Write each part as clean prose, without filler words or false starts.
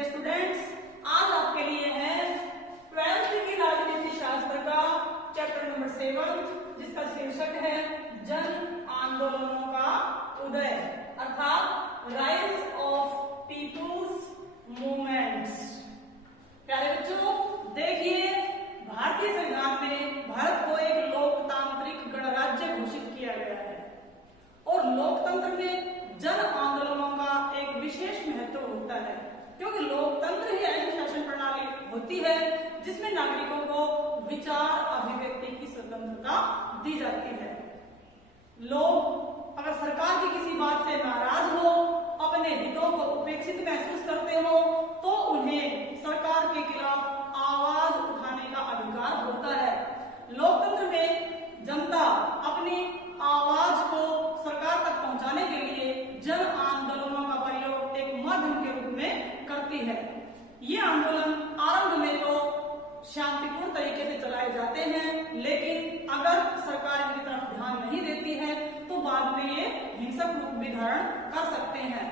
Dear students, आज आपके लिए है 12th की राजनीति शास्त्र का चैप्टर नंबर 7 जिसका शीर्षक है जन आंदोलनों का उदय अर्थात राइज ऑफ पीपुल्स मूवमेंट्स। प्यारे बच्चों, देखिए भारतीय संविधान में भारत को एक लोकतांत्रिक गणराज्य घोषित किया गया है और लोकतंत्र में जन आंदोलनों का एक विशेष महत्व होता है, क्योंकि लोकतंत्र ही ऐसी शासन प्रणाली होती है जिसमें नागरिकों को विचार अभिव्यक्ति की स्वतंत्रता दी जाती है। लोग अगर सरकार की किसी बात से नाराज हो, अपने हितों को उपेक्षित महसूस करते हो, तो उन्हें सरकार के खिलाफ आवाज उठाने का अधिकार होता है। लोकतंत्र में जनता अपनी आवाज को सरकार तक पहुंचाने के लिए जन आंदोलनों का प्रयोग एक माध्यम के रूप में करती है। ये आंदोलन आरंभ में तो शांतिपूर्ण तरीके से चलाए जाते हैं, लेकिन अगर सरकार इनकी तरफ ध्यान नहीं देती है तो बाद में ये हिंसक रूप भी धारण कर सकते हैं।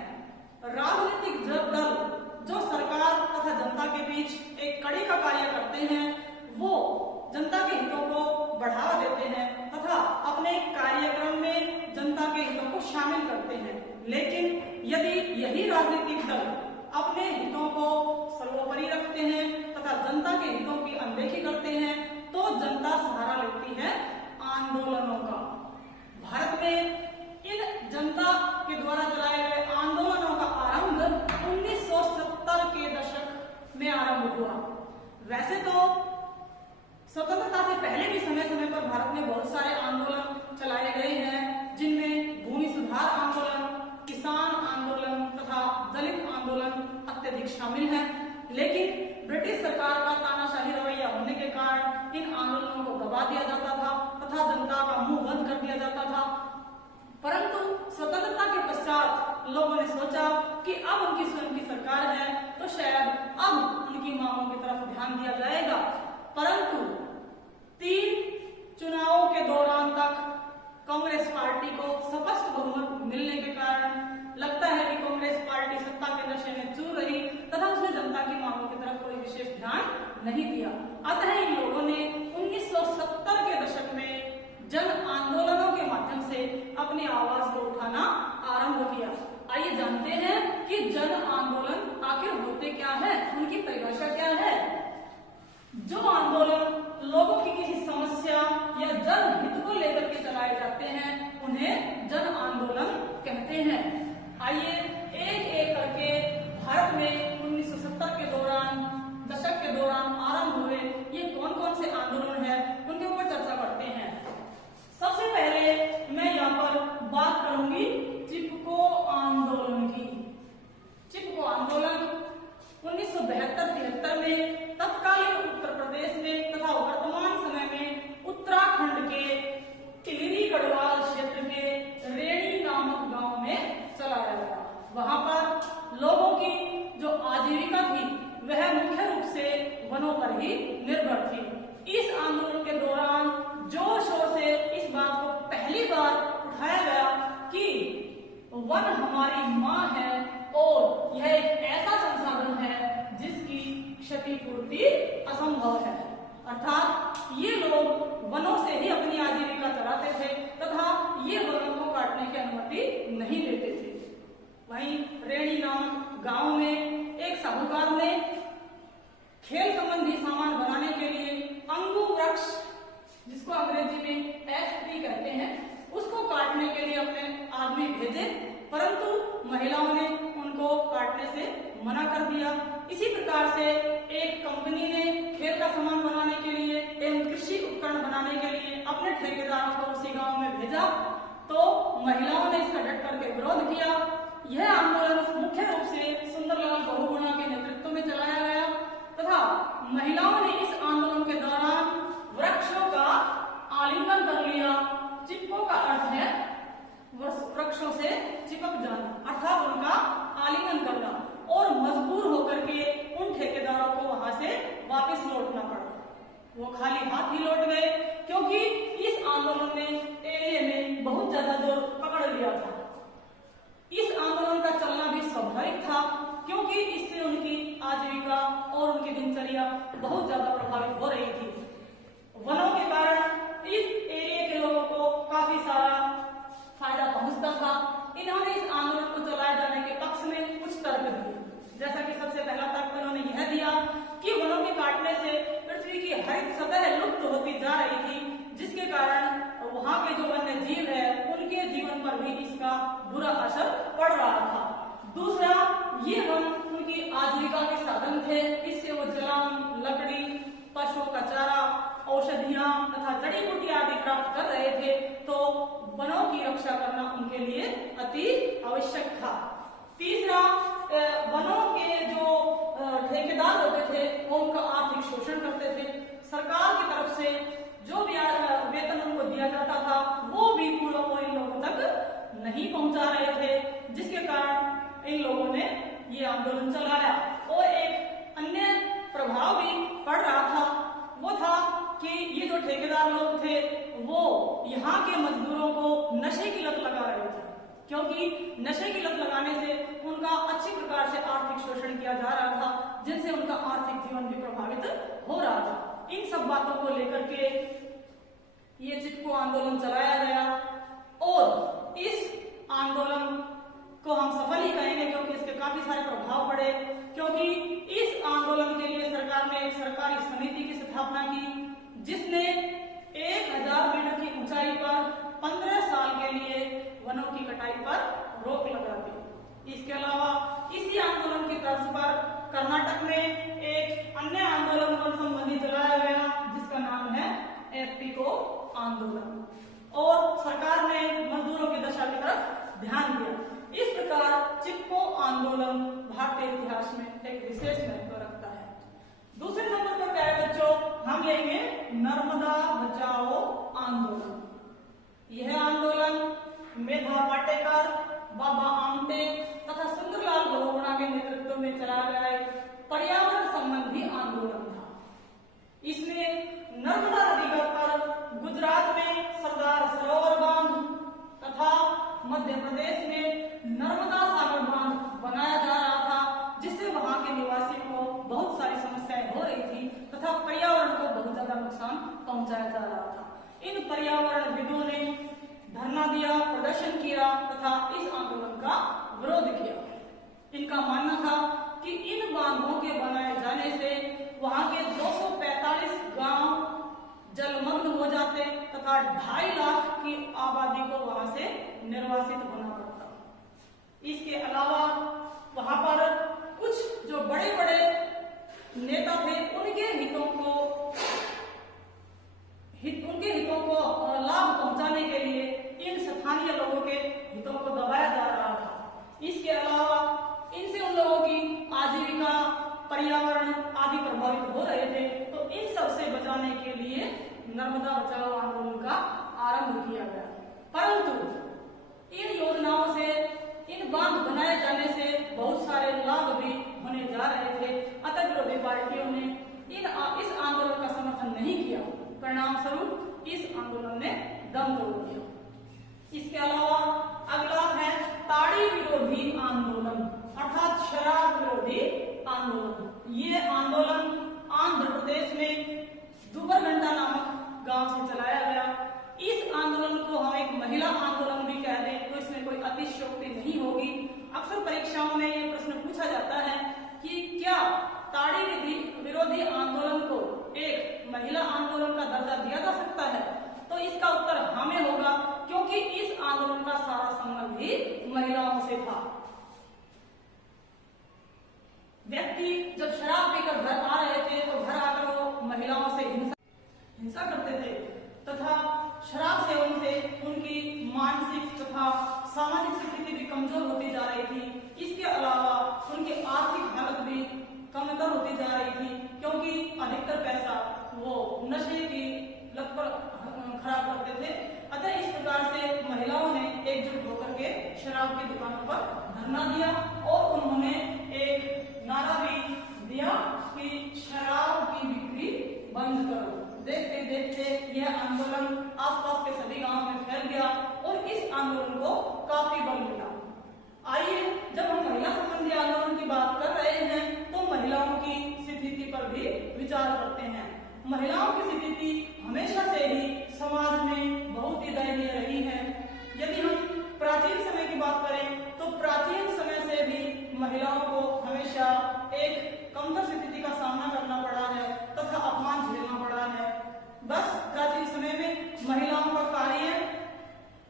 राजनीतिक दल जो सरकार तथा जनता के बीच एक कड़ी का कार्य करते हैं, वो जनता के हितों को बढ़ावा देते हैं तथा अपने कार्यक्रम में जनता के हितों को शामिल करते हैं। लेकिन यदि यही राजनीतिक दल अपने हितों को सर्वोपरि रखते हैं तथा जनता के हितों की अनदेखी करते हैं, तो जनता सहारा लेती है आंदोलनों का। भारत में इन जनता के द्वारा चलाए गए आंदोलनों का आरंभ 1970 के दशक में आरंभ हुआ। वैसे तो स्वतंत्रता से पहले भी समय समय पर भारत में बहुत सारे आंदोलन चलाए गए हैं, जिनमें भूमि सुधार आंदोलन, किसान आंदोलन तथा दलित आंदोलन अत्यधिक शामिल हैं। लेकिन ब्रिटिश सरकार का तानाशाही रवैया होने के कारण इन आंदोलनों को दबा दिया जाता था तथा जनता का मुंह बंद कर दिया जाता था। परंतु स्वतंत्रता के पश्चात लोगों ने सोचा कि अब उनकी स्वयं की सरकार है, तो शायद अब उनकी मांगों की तरफ ध्यान दिया जाएगा। परंतु 3 चुनावों के दौरान तक कांग्रेस पार्टी को स्पष्ट बहुमत मिलने के कारण लगता है कि कांग्रेस पार्टी सत्ता के नशे में चूर रही तथा उसने जनता की मांगों की तरफ कोई विशेष ध्यान नहीं दिया। अतः इन लोगों ने 1970 के दशक में जन आंदोलनों के माध्यम से अपनी आवाज को उठाना आरंभ किया। आइए जानते हैं कि जन आंदोलन आखिर होते क्या है, उनकी परिभाषा क्या है। जो आंदोलन लोगों की किसी समस्या या जनहित को लेकर के चलाए जाते हैं, उन्हें जन आंदोलन कहते हैं। आइए एक एक करके भारत में 1970 के दशक के दौरान आरंभ हुए ये कौन कौन से आंदोलन है, उनके ऊपर चर्चा करते हैं। सबसे पहले मैं यहाँ पर बात करूंगी चिपको आंदोलन की। चिपको आंदोलन 1972-73 में तत्कालीन उत्तर प्रदेश में तथा वर्तमान समय में उत्तराखंड के टिहरी गढ़वाल क्षेत्र के रेणी नामक गांव में चलाया गया। वहां पर लोगों की जो आजीविका थी वह मुख्य रूप से वनों पर ही निर्भर थी। इस आंदोलन के दौरान जोर शोर से इस बात को पहली बार उठाया गया कि वन हमारी मां है और यह एक ऐसा संसाधन है जिसकी क्षतिपूर्ति असंभव है। अर्थात ये लोग वनों से ही अपनी आजीविका चलाते थे तथा ये वनों को काटने की अनुमति नहीं देते थे। वहीं रेणी नामक गांव में एक साहूकार ने खेल संबंधी सामान बनाने के लिए अंगू वृक्ष, जिसको अंग्रेजी में एश ट्री कहते हैं, उसको काटने के लिए अपने आदमी भेजे, परंतु महिलाओं ने उनको काटने से मना कर दिया। इसी प्रकार से एक कंपनी ने खेल का सामान बनाने के लिए एवं कृषि उपकरण बनाने के लिए अपने ठेकेदारों को उसी गांव में भेजा, तो महिलाओं ने इसका डट करके विरोध किया। यह आंदोलन मुख्य रूप से सुंदरलाल बहुगुणा के नेतृत्व में चलाया गया तथा महिलाओं ने इस आंदोलन के दौरान वृक्षों का आलिंगन कर लिया। चिपको का अर्थ है वृक्षों से चिपक जाना, अर्थात उनका आलिंगन करना, और मजबूर होकर के उन ठेकेदारों को वहां से वापस लौटना पड़ा। वो खाली हाथ ही लौट गए, क्योंकि इस आंदोलन ने एरिया में बहुत ज्यादा जोर पकड़ लिया था। इस आंदोलन का चलना भी स्वाभाविक था, क्योंकि इससे उनकी भी इसका बुरा असर पड़ रहा था। दूसरा, ये वन उनकी आजीविका के साधन थे। इससे वो जलावन, लकड़ी, पशुओं का चारा, औषधियां तथा जड़ी बूटी आदि प्राप्त कर रहे थे। तो वनों की रक्षा करना उनके लिए अति आवश्यक था। तीसरा, वनों के जो ठेकेदार होते थे वो उनका आर्थिक शोषण करते थे। सरकार की तरफ से जो भी वेतन उनको दिया जाता था वो भी पूरा इन लोगों तक नहीं पहुंचा रहे थे, जिसके कारण इन लोगों ने ये आंदोलन चलाया। और एक अन्य प्रभाव भी पड़ रहा था, वो था कि ये जो ठेकेदार लोग थे वो यहाँ के मजदूरों को नशे की लत लगा रहे थे, क्योंकि नशे की लत लगाने से उनका अच्छी प्रकार से आर्थिक शोषण किया जा रहा था, जिनसे उनका आर्थिक जीवन भी प्रभावित हो रहा था। इन सब बातों को लेकर के ये चिपको आंदोलन चलाया गया और इस आंदोलन को हम सफल ही कहेंगे, क्योंकि इसके काफी सारे प्रभाव पड़े। क्योंकि इस आंदोलन के लिए सरकार ने एक सरकारी समिति की स्थापना की, जिसने 1000 मीटर की ऊंचाई पर 15 साल के लिए वनों की कटाई पर रोक लगा दी। इसके अलावा इसी आंदोलन की तर्ज पर कर्नाटक में एक अन्य आंदोलन वन संबंधी चलाया गया, जिसका नाम है एफपीओ आंदोलन, और सरकार ने मजदूरों की दशा की तरफ ध्यान दिया। इस प्रकार चिपको आंदोलन भारतीय इतिहास में एक विशेष महत्व रखता है। दूसरे नंबर पर क्या है बच्चों, हम लेंगे नर्मदा बचाओ आंदोलन। यह आंदोलन मेधा पाटेकर, बाबा आमटे तथा सुंदरलाल बहुगुणा के नेतृत्व में चलाया गया एक पर्यावरण संबंधी आंदोलन था। इसमें नर्मदा नदी पर गुजरात में सरदार सरोवर बांध तथा मध्य प्रदेश में नर्मदा सागर बांध बनाया जा रहा था, जिससे वहां के निवासियों को बहुत सारी समस्याएं हो रही थी तथा पर्यावरण को बहुत ज्यादा नुकसान पहुंचाया जा रहा था। इन पर्यावरणविदों ने धरना दिया, प्रदर्शन किया तथा इस आंदोलन का विरोध किया। इनका मानना था कि इन बांधों के बनाए जाने से वहां के 245 गांव जलमग्न हो जाते तथा 2.5 लाख की आबादी को वहां से निर्वासित होना पड़ता। इसके अलावा वहां पर कुछ जो बड़े बड़े नेता थे उनके हितों को लाभ पहुंचाने के लिए इन स्थानीय लोगों के हितों को दबाया जा रहा था। इसके अलावा इनसे उन लोगों की आजीविका, पर्यावरण आदि प्रभावित हो रहे थे। तो इन सब से बचाने के लिए नर्मदा बचाओ आंदोलन का आरंभ किया गया। परंतु इन योजनाओं से, इन बांध बनाए जाने से बहुत सारे लाभ भी होने जा रहे थे। अतः विरोधी पार्टियों ने इस आंदोलन का समर्थन नहीं किया। परिणाम स्वरूप इस आंदोलन ने दम तोड़ दिया। इसके अलावा अगला है ताड़ी विरोधी आंदोलन अर्थात शराब विरोधी आंदोलन। ये आंदोलन आंध्र प्रदेश में दुबरघंटा नामक गांव से चलाया गया। इस आंदोलन को हम एक महिला आंदोलन भी कह दें तो इसमें कोई अतिशयोक्ति नहीं होगी। अक्सर परीक्षाओं में ये प्रश्न पूछा जाता है कि क्या ताड़ी विरोधी आंदोलन को एक महिला आंदोलन का दर्जा दिया जा सकता है? तो इसका उत्तर हमें होगा, क्योंकि इस आंदोलन का सारा संबंध ही महिलाओं से था। व्यक्ति जब शराब पीकर घर आ रहे थे तो घर आकर वो महिलाओं से हिंसा करते थे तथा शराब सेवन से उनकी मानसिक तथा सामाजिक स्थिति भी कमजोर होती जा रही थी। इसके अलावा उनकी आर्थिक हालत भी कमतर होती जा रही थी, क्योंकि अधिकतर पैसा वो नशे की लत पर खराब करते थे। अतः इस प्रकार से महिलाओं ने एकजुट होकर के शराब की दुकानों पर धरना दिया और उन्होंने एक नारा भी दिया कि शराब की बिक्री बंद करो। देखते देखते यह आंदोलन आसपास के सभी गांवों में फैल गया और इस आंदोलन को काफी बल मिला। आइए, जब हम महिला संबंधी आंदोलन की बात कर रहे हैं तो महिलाओं की स्थिति पर भी विचार करते हैं। महिलाओं की स्थिति हमेशा से ही समाज में बहुत ही दयनीय रही है। यदि हम प्राचीन समय की बात करें तो प्राचीन समय से भी महिलाओं को हमेशा एक कमतर स्थिति का सामना करना पड़ा है तथा अपमान झेलना पड़ा है। बस प्राचीन समय में महिलाओं का कार्य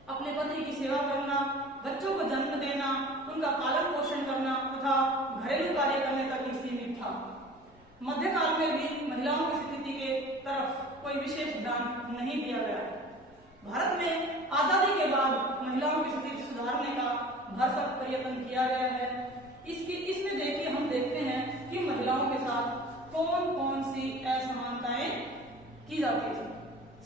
अपने पति की सेवा करना, बच्चों को जन्म देना, उनका पालन पोषण करना तथा घरेलू कार्य करने तक ही सीमित था। मध्यकाल में भी महिलाओं की स्थिति के तरफ कोई विशेष ध्यान नहीं दिया गया। भारत में आजादी के बाद महिलाओं की स्थिति सुधारने का भरसक प्रयत्न किया गया है। इसमें देखिए हम देखते हैं कि महिलाओं के साथ कौन कौन सी असमानताएं की जाती थी।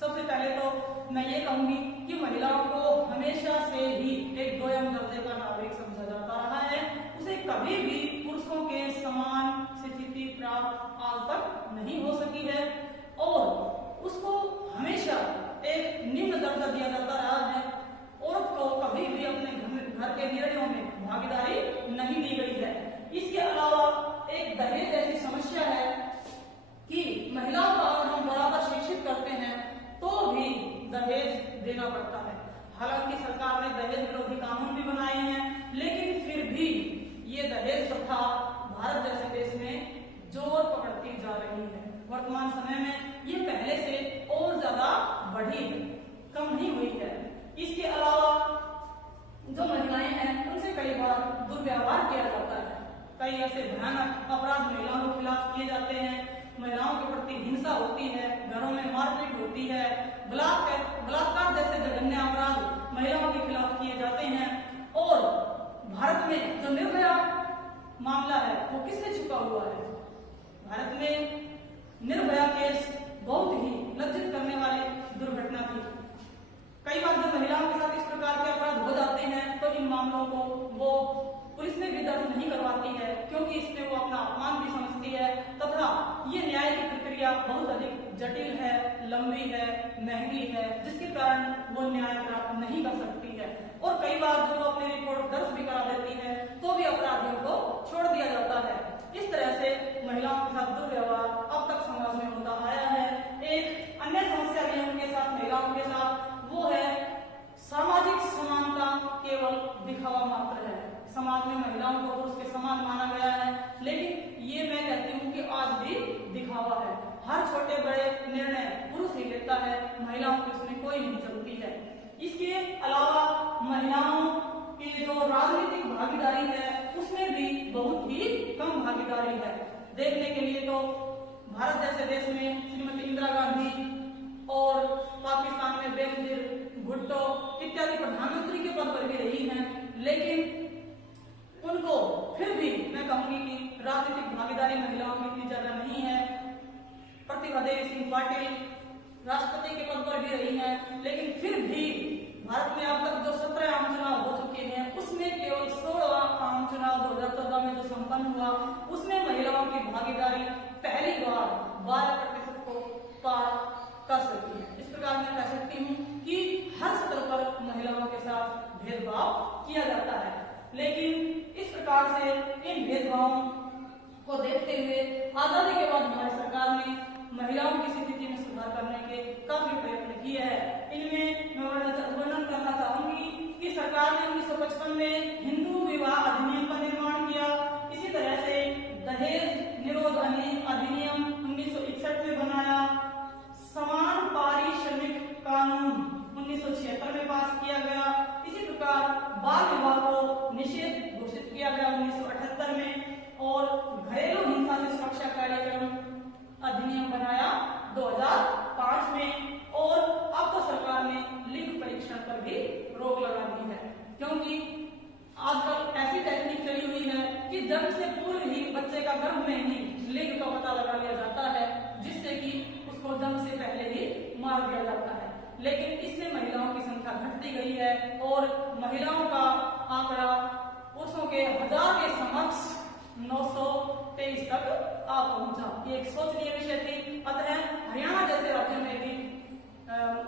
सबसे पहले तो मैं ये कहूंगी कि महिलाओं को हमेशा से ही एक दोयम दर्जे का नागरिक समझा जाता रहा है। उसे कभी भी पुरुषों के समान स्थिति प्राप्त आज तक नहीं हो सकी है और उसको हमेशा एक निम्न दर्जा दिया जाता रहा है। औरत को कभी भी अपने घर के निर्णयों में भागीदारी नहीं दी गई है। इसके अलावा एक दहेज ऐसी समस्या है कि महिलाओं को अगर हम बराबर शिक्षित करते हैं तो भी दहेज देना पड़ता है। हालांकि सरकार ने दहेज विरोधी कानून भी बनाए हैं, लेकिन फिर भी ये दहेज प्रथा भारत जैसे देश में जोर पकड़ती जा रही है। वर्तमान समय में ये पहले से और ज्यादा बढ़ी है, कम नहीं हुई है। इसके अलावा जो महिलाएं हैं उनसे कई बार दुर्व्यवहार किया जाता है। कई ऐसे भयानक अपराध महिलाओं के खिलाफ किए जाते हैं। महिलाओं के प्रति हिंसा होती है, घरों में मारपीट होती है, बलात्कार जैसे जघन्य अपराध महिलाओं के खिलाफ किए जाते हैं। और भारत में जो निर्भया मामला है वो किससे छुपा हुआ है? भारत में निर्भया केस बहुत ही लज्जित करने वाली दुर्घटना थी। कई बार जब महिलाओं के साथ इस प्रकार के अपराध हो जाते हैं तो इन मामलों को वो पुलिस में भी दर्ज नहीं करवाती है, क्योंकि इसमें वो अपना अपमान भी समझती है तथा ये न्याय की प्रक्रिया बहुत अधिक जटिल है, लंबी है, महंगी है, जिसके कारण वो न्याय प्राप्त नहीं कर सकती है। और कई बार जब वो अपनी रिपोर्ट दर्ज भी करा देती है तो भी अपराधियों को छोड़ दिया जाता है। इस तरह से महिलाओं के साथ दुर्व्यवहार अब तक समाज में होता आया है। एक अन्य समस्या भी है उनके साथ, महिलाओं के साथ, वो है सामाजिक समानता केवल दिखावा मात्र है। समाज में महिलाओं को पुरुष के समान माना गया है, लेकिन ये मैं कहती हूँ कि आज भी दिखावा है। हर छोटे बड़े निर्णय पुरुष ही लेता है, महिलाओं की उसमें कोई नहीं चलती है। इसके अलावा महिलाओं की जो राजनीतिक भागीदारी है उसमें भी बहुत ही कम भागीदारी है। देखने के लिए तो भारत जैसे देश में श्रीमती इंदिरा गांधी और पाकिस्तान में बेनजीर भुट्टो इत्यादि प्रधानमंत्री के पद पर भी रही हैं, लेकिन उनको फिर भी मैं कहूंगी कि राजनीतिक भागीदारी महिलाओं की इतनी ज्यादा नहीं है। प्रतिभा देवी सिंह पाटिल राष्ट्रपति के पद पर भी रही हैं, लेकिन फिर भी भारत में अब तक जो 17 आम चुनाव हो चुके हैं उसमें केवल 16वां आम चुनाव 2014 में जो संपन्न हुआ उसमें महिलाओं की भागीदारी पहली बार 12% को पार कर सकती है। इस प्रकार मैं कह सकती हूँ कि हर स्तर पर महिलाओं के साथ भेदभाव किया जाता है, लेकिन इस प्रकार से इन भेदभावों को देखते हुए आजादी के बाद हमारी सरकार ने महिलाओं की स्थिति में सुधार करने के काफी प्रयत्न किए हैं। इनमें मैं वर्णन करना चाहूंगी कि सरकार ने 1955 में हिंदू विवाह अधिनियम का निर्माण किया। इसी तरह से दहेज निरोध अधिनियम 1961 में बनाया। समान पारिश्रमिक कानून 1976 में पास किया गया। इसी प्रकार बाल विवाह को निषेध घोषित किया गया 1978 में और घरेलू हिंसा से सुरक्षा कार्यक्रम अधिनियम बनाया 2005 में। और अब तो सरकार ने लिंग परीक्षण पर भी रोक लगा दी है, क्योंकि आजकल ऐसी टेक्निक चली हुई है कि जन्म से पूर्व ही बच्चे का गर्भ में ही लिंग का पता लगा लिया जाता है, जिससे कि उसको जन्म से पहले ही मार दिया जाता है। लेकिन इससे महिलाओं की संख्या घटती गई है और महिलाओं का आंकड़ा पुरुषों के 1000 के समक्ष 923 तक आ पहुंचा। ये एक सोचनीय विषय थी। अतः हरियाणा जैसे राज्यों में भी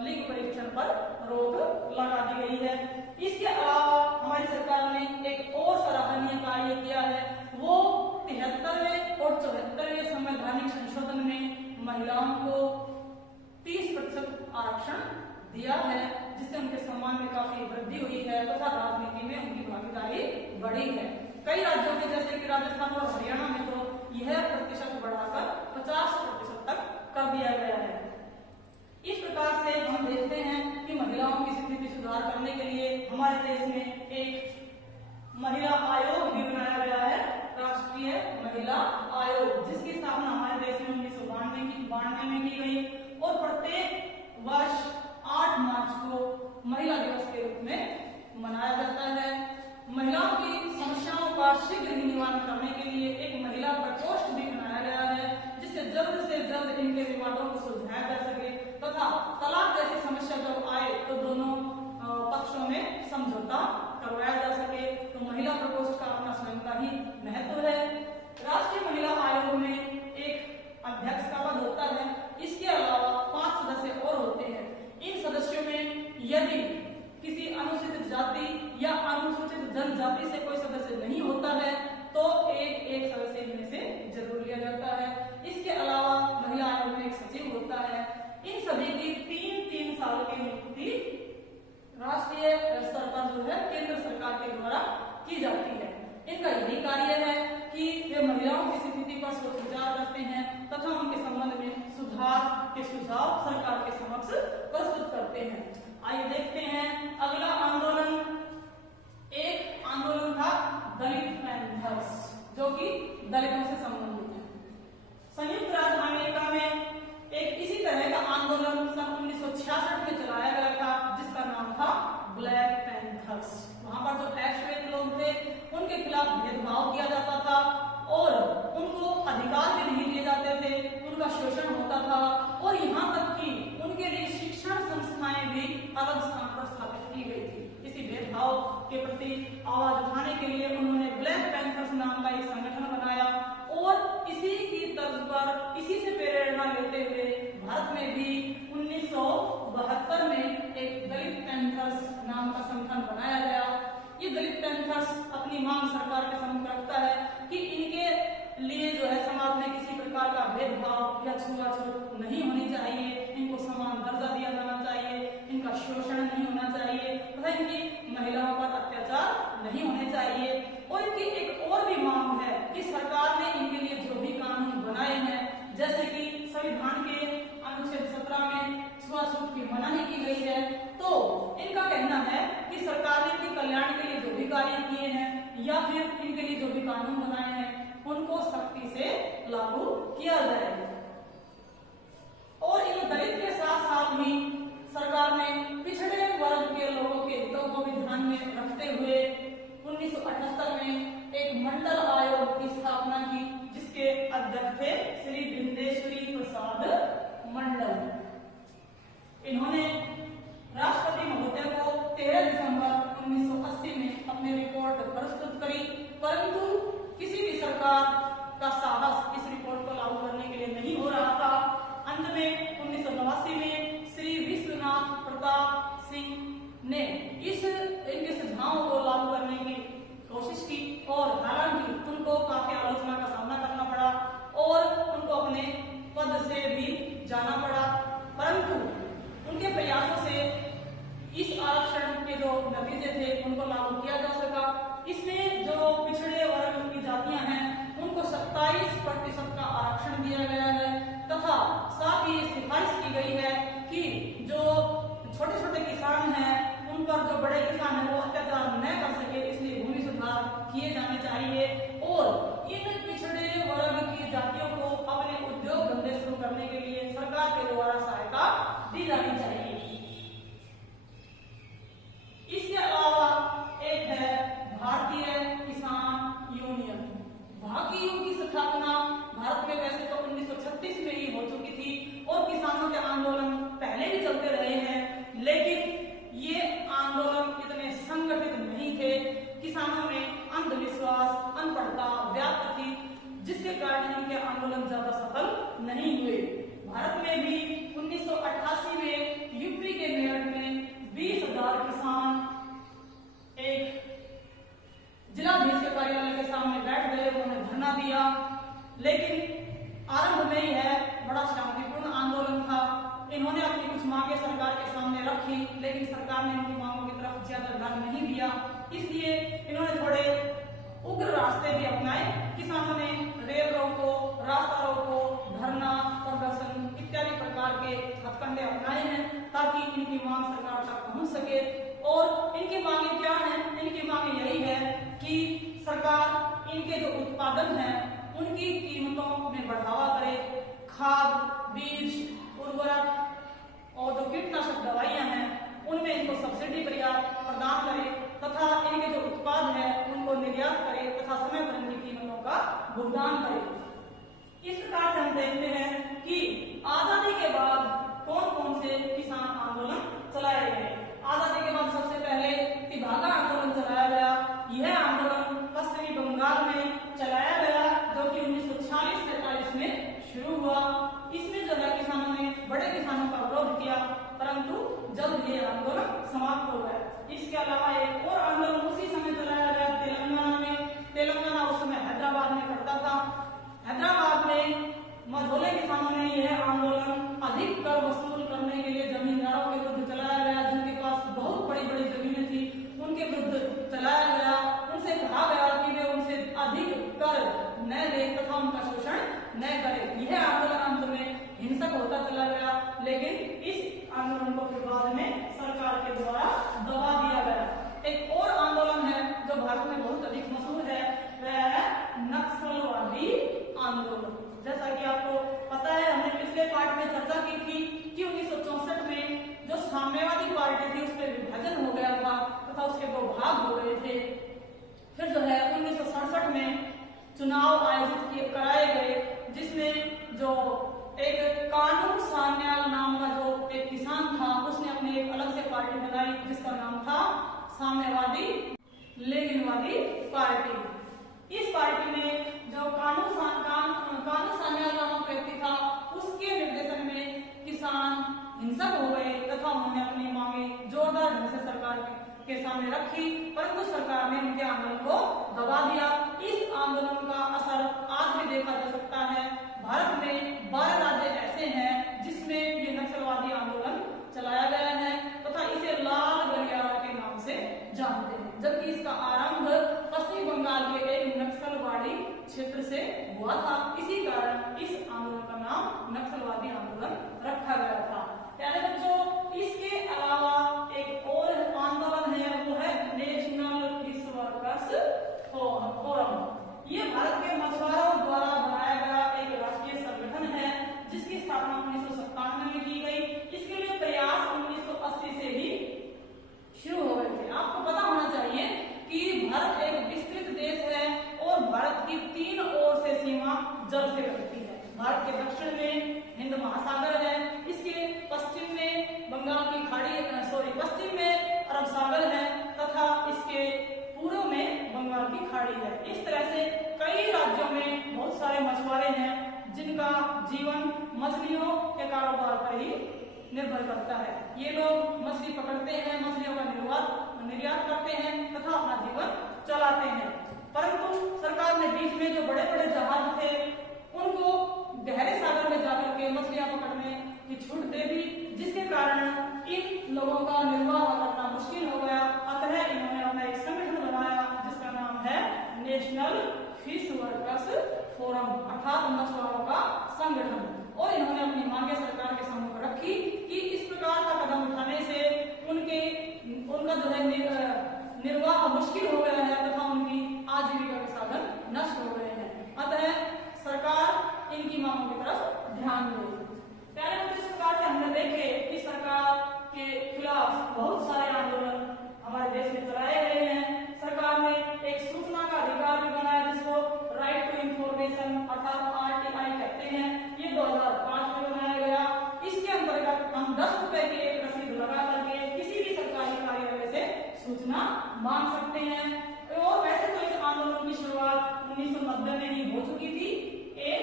लिंग परीक्षण पर रोक लगा दी गई है। इसके अलावा हमारी सरकार ने एक और सराहनीय कार्य किया है, वो 73वें और 74वें संवैधानिक संशोधन में महिलाओं को 30% आरक्षण दिया है, जिससे उनके सम्मान में काफी वृद्धि हुई है तथा राजनीति में उनकी भागीदारी बढ़ी है। कई राज्यों में जैसे कि राजस्थान और हरियाणा में तो यह प्रतिशत बढ़ाकर 50% तक कर दिया गया है। इस प्रकार से हम देखते हैं कि महिलाओं की स्थिति सुधार करने के लिए हमारे देश में एक महिला आयोग भी बनाया गया है, राष्ट्रीय महिला आयोग, जिसकी स्थापना हमारे देश में 1992 में की गई और प्रत्येक वर्ष 8 मार्च को महिला दिवस के रूप में मनाया जाता है। महिलाओं की समस्याओं का शीघ्र ही निवारण करने के लिए एक महिला प्रकोष्ठ भी बनाया गया है, जिससे जल्द से जल्द इनके विवादों को सुलझाया जा सके तथा तलाक जैसी समस्या जब आए तो दोनों पक्षों में समझौता करवाया जा सके। तो महिला प्रकोष्ठ का अपना स्वयं का ही महत्व है। राष्ट्रीय महिला आयोग में एक अध्यक्ष का पद होता है। इसके अलावा 5 सदस्य और होते हैं। इन सदस्यों में यदि किसी अनुसूचित जाति या अनुसूचित जनजाति से कोई सदस्य नहीं होता है तो एक सदस्य इनमें से जरूर लिया जाता है। इसके अलावा महिला आयोग में एक सचिव होता है। इन सभी की 3-3 साल की नियुक्ति राष्ट्रीय स्तर पर जो है केंद्र सरकार के द्वारा की जाती है। इनका यही कार्य है कि वे महिलाओं की स्थिति पर सोच विचार करते हैं तथा उनके संबंध में सुधार के सुझाव सरकार के समक्ष प्रस्तुत करते हैं। आइए देखते हैं अगला आंदोलन। एक आंदोलन था दलित पैंथर्स, जो कि दलितों से संबंधित है। संयुक्त राज्य अमेरिका में एक इसी तरह का आंदोलन सन 1966 में चलाया गया था, जिसका नाम था ब्लैक पैंथर्स। वहां पर जो श्वेत लोग थे उनके खिलाफ भेदभाव किया जाता था और उनको अधिकार भी नहीं दिए जाते थे, उनका शोषण होता था और यहाँ तक कि उनके लिए शिक्षण संस्थाएं भी अलग स्थान पर स्थापित की गई थी। इसी भेदभाव के प्रति आवाज उठाने के लिए उन्होंने ब्लैक पैंथर्स नाम का एक संगठन बनाया और इसी की तर्ज पर, इसी से प्रेरणा लेते हुए भारत में भी 1972 में एक दलित पैंथर्स नाम का संगठन बनाया गया। ये दलित पैंथर्स अपनी मांग सरकार के सम्मुख रखता है कि इनके लिए जो है समाज में किसी प्रकार का भेदभाव या छुआछूत नहीं होनी चाहिए, इनको समान दर्जा दिया जाना चाहिए, इनका शोषण नहीं होना चाहिए तथा इनकी महिलाओं पर अत्याचार नहीं होने चाहिए। और इनकी एक और भी मांग है कि सरकार ने इनके लिए जो भी कानून बनाए हैं, जैसे कि संविधान के अनुच्छेद 17 में छुआछूत की मनाही की गई है, तो इनका कहना है कि सरकार ने इनके कल्याण के लिए जो भी कार्य किए हैं या फिर इनके लिए जो भी कानून बनाए हैं उनको सख्ती से लागू किया जाए। और इन दलित के साथ साथ ही सरकार ने पिछड़े वर्ग के लोगों के हितों को भी ध्यान में रखते हुए 1978 में एक मंडल आयोग की स्थापना की, जिसके अध्यक्ष थे श्री बिंदेश्वरी प्रसाद मंडल। इन्होंने राष्ट्रपति महोदय को 13 दिसंबर 1980 में अपनी रिपोर्ट प्रस्तुत करी, परंतु किसी भी सरकार का साहस इस रिपोर्ट को लागू करने के लिए नहीं हो रहा था। अंत में 1989 में श्री विश्वनाथ प्रताप सिंह ने इनके सुझावों को लागू करने की कोशिश की और हालांकि उनको काफी आलोचना का सामना करना पड़ा और उनको अपने पद से भी जाना पड़ा, परंतु उनके प्रयासों से इस आरक्षण के जो नतीजे थे उनको लागू किया जा सका। इसमें जो पिछड़े वर्ग की जातियां हैं उनको 27% का आरक्षण दिया गया है तथा साथ ही सिफारिश की गई है कि जो छोटे छोटे किसान हैं उन पर जो बड़े किसान हैं वो अत्याचार न कर सके, इसलिए भूमि सुधार किए जाने चाहिए और इन पिछड़े वर्ग की जातियों को अपने उद्योग धंधे शुरू करने के लिए सरकार के द्वारा सहायता दी जानी चाहिए। इसके अलावा एक है भारतीय किसान यूनियन। भाकियू की स्थापना भारत में वैसे तो 1936 में ही हो चुकी थी और किसानों के आंदोलन पहले भी चलते रहे हैं, लेकिन ये आंदोलन इतने संगठित नहीं थे। किसानों में अंधविश्वास, अनपढ़ता व्याप्त थी, जिसके कारण इनके आंदोलन ज्यादा सफल नहीं हुए। भारत में भी 1988 में यूपी के मेरठ में 20,000 किसान एक जिलाधीश के कार्यालय के सामने बैठ गए, उन्होंने धरना दिया, लेकिन आरंभ में ही है बड़ा शांतिपूर्ण आंदोलन था। इन्होंने अपनी कुछ मांगे सरकार के सामने रखी, लेकिन सरकार ने इनकी मांगों की तरफ ज्यादा ध्यान नहीं दिया, इसलिए इन्होंने थोड़े उग्र रास्ते भी अपनाए। किसानों ने रेल रोको, रास्ता रोको, धरना, प्रदर्शन इत्यादि प्रकार के हथकंडे अपनाए हैं ताकि इनकी मांग सरकार तक पहुंच सके इनके जो उत्पादन है उनकी कीमतों में बढ़ावा करे, खाद, बीज, उर्वरक और जो कीटनाशक दवाइयां हैं उनमें इनको सब्सिडी प्रदान करे तथा इनके जो उत्पाद है उनको निर्यात करे तथा समय पर इनकी कीमतों का भुगतान करे। इस प्रकार से हम देखते हैं कि आजादी के बाद कौन कौन से किसान आंदोलन चलाए गए। आजादी के बाद सबसे पहले तिभागा आंदोलन चलाया गया। यह आंदोलन पश्चिमी बंगाल में चलाया गया जो कि 1946-47 में शुरू हुआ। इसमें जो है किसानों ने, बड़े किसानों का विरोध किया, परंतु जल्द ये आंदोलन समाप्त हो गया। इसके अलावा एक और आंदोलन उसी समय चलाया गया तेलंगाना में। तेलंगाना उस समय हैदराबाद में करता था। हैदराबाद में मझोले किसानों ने यह आंदोलन अधिक कर वसूल करने के लिए जमींदारों के विरुद्ध चलाया गया, जिनके पास बहुत बड़ी बड़ी जमीनें थी, उनके विरुद्ध चलाया गया। उनसे कहा गया कि वे उनसे अधिक कर न दे तथा उनका शोषण न करे। यह आंदोलन अंत में हिंसक होता चला गया, लेकिन इस आंदोलन को फिर बाद में सरकार के द्वारा दबा दिया गया। एक और आंदोलन है जो भारत में बहुत अधिक मशहूर है, वह है नक्सलवादी आंदोलन। जैसा कि आपको पता है, हमने पिछले पार्ट में चर्चा की थी कि 1964 में जो साम्यवादी पार्टी थी उस पर विभाजन हो गया था तथा उसके दो भाग हो गए थे। फिर जो है 1967 में चुनाव आयोजित कराए गए, जिसमें जो एक कानू सान्याल नाम का जो एक किसान था उसने अपनी एक अलग से पार्टी बनाई जिसका नाम था साम्यवादी लेनिनवादी पार्टी। इस पार्टी में जो कानू सान्याल नामक व्यक्ति था उसके निर्देशन में किसान हिंसक हो गए तथा उन्होंने अपनी मांगे जोरदार ढंग से सरकार के सामने रखी, परंतु सरकार ने उनके आंदोलन को दबा दिया। इस आंदोलन का असर आज भी देखा जा सकता है। भारत में 12 राज्य ऐसे हैं जिसमें ये नक्सलवादी आंदोलन चलाया गया है तथा इसे लाल गलियारा के नाम से जानते हैं, जबकि इसका आरंभ पश्चिम बंगाल के एक नक्सलवादी क्षेत्र से हुआ था। इसी कारण इस आंदोलन का नाम नक्सलवादी आंदोलन रखा गया था। प्यारे बच्चों, इसके अलावा एक और आंदोलन है, वो है नेशनल फिश वर्कर्स फोरम। ये भारत के मछुआरों द्वारा बनाया गया एक राष्ट्रीय संगठन है जिसकी स्थापना 1997 में की गई। इसके लिए प्रयास 1980 से ही शुरू हो गए थे। आपको पता होना चाहिए कि भारत एक विस्तृत देश है और भारत की 3 ओर से सीमा जल से लगती है। भारत के दक्षिण में हिंद महासागर है, इसके पश्चिम में बंगाल की खाड़ी, पश्चिम में अरब सागर है तथा इसके पूर्व में बंगाल की खाड़ी है। इस तरह से कई राज्यों में बहुत सारे मछुआरे हैं जिनका जीवन मछलियों के कारोबार पर ही निर्भर करता है। ये लोग मछली पकड़ते हैं, मछलियों का निर्यात करते हैं तथा अपना जीवन चलाते हैं। परंतु सरकार ने बीच में जो बड़े बड़े जहाज थे उनको गहरे सागर में जाकर के मछलियां पकड़ने की छूट दे दी, जिसके कारण इन लोगों का निर्वाह करना मुश्किल हो गया। अतः इन्होंने अपना एक संगठन बनाया जिसका नाम है नेशनल फिश वर्कर्स फोरम, अर्थात मछुआरों का संगठन। और इन्होंने अपनी मांगे सरकार के सम्मुख रखी कि इस प्रकार का कदम उठाने से उनका जो है निर्वाह मुश्किल हो गया है तथा उनकी आजीविका के साधन नष्ट हो गए हैं। अतः सरकार इनकी मांगों की तरफ ध्यान दे। प्यारे बच्चों, इस प्रकार से हमने देखे कि सरकार के खिलाफ बहुत सारे आंदोलन हमारे देश में चलाए गए हैं। सरकार ने एक सूचना का अधिकार भी बनाया जिसको राइट टू इंफॉर्मेशन अर्थात RTI कहते हैं। ये 2005 में बनाया गया। इसके अंतर्गत हम 10 रुपए की एक रसीद लगा करके किसी भी सरकारी कार्यालय से सूचना मांग सकते हैं। और वैसे तो इस आंदोलन की शुरुआत 1990 में ही हो चुकी थी। एक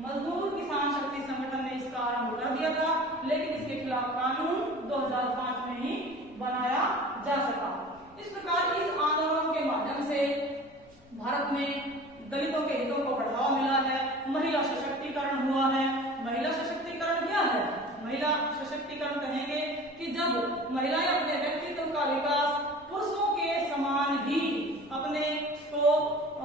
मजदूर किसान शक्ति संगठन ने इसका आरंभ कर दिया था, लेकिन इसके खिलाफ कानून 2005 में ही बनाया जा सका। इस प्रकार इस आंदोलन के माध्यम से भारत में दलितों के हितों को बढ़ावा मिला है, महिला सशक्तिकरण हुआ है। महिला सशक्तिकरण क्या है? महिला सशक्तिकरण कहेंगे कि जब महिलाएं अपने व्यक्तित्व का विकास पुरुषों के समान ही अपने को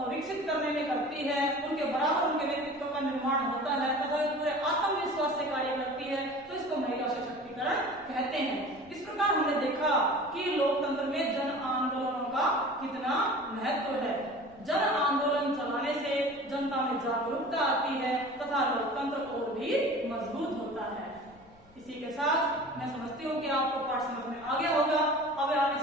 विकसित करने में करती है, उनके बराबर उनके व्यक्तित्व का निर्माण होता है तथा पूरे आत्मविश्वास से कार्य करती है, तो इसको महिला सशक्तिकरण कहते हैं। इस प्रकार हमने देखा कि लोकतंत्र में जन आंदोलनों का कितना महत्व है। जन आंदोलन चला जनता में जागरूकता आती है तथा लोकतंत्र और भी मजबूत होता है। इसी के साथ मैं समझती हूँ कि आपको पाठ समझ में आ गया होगा। अब आप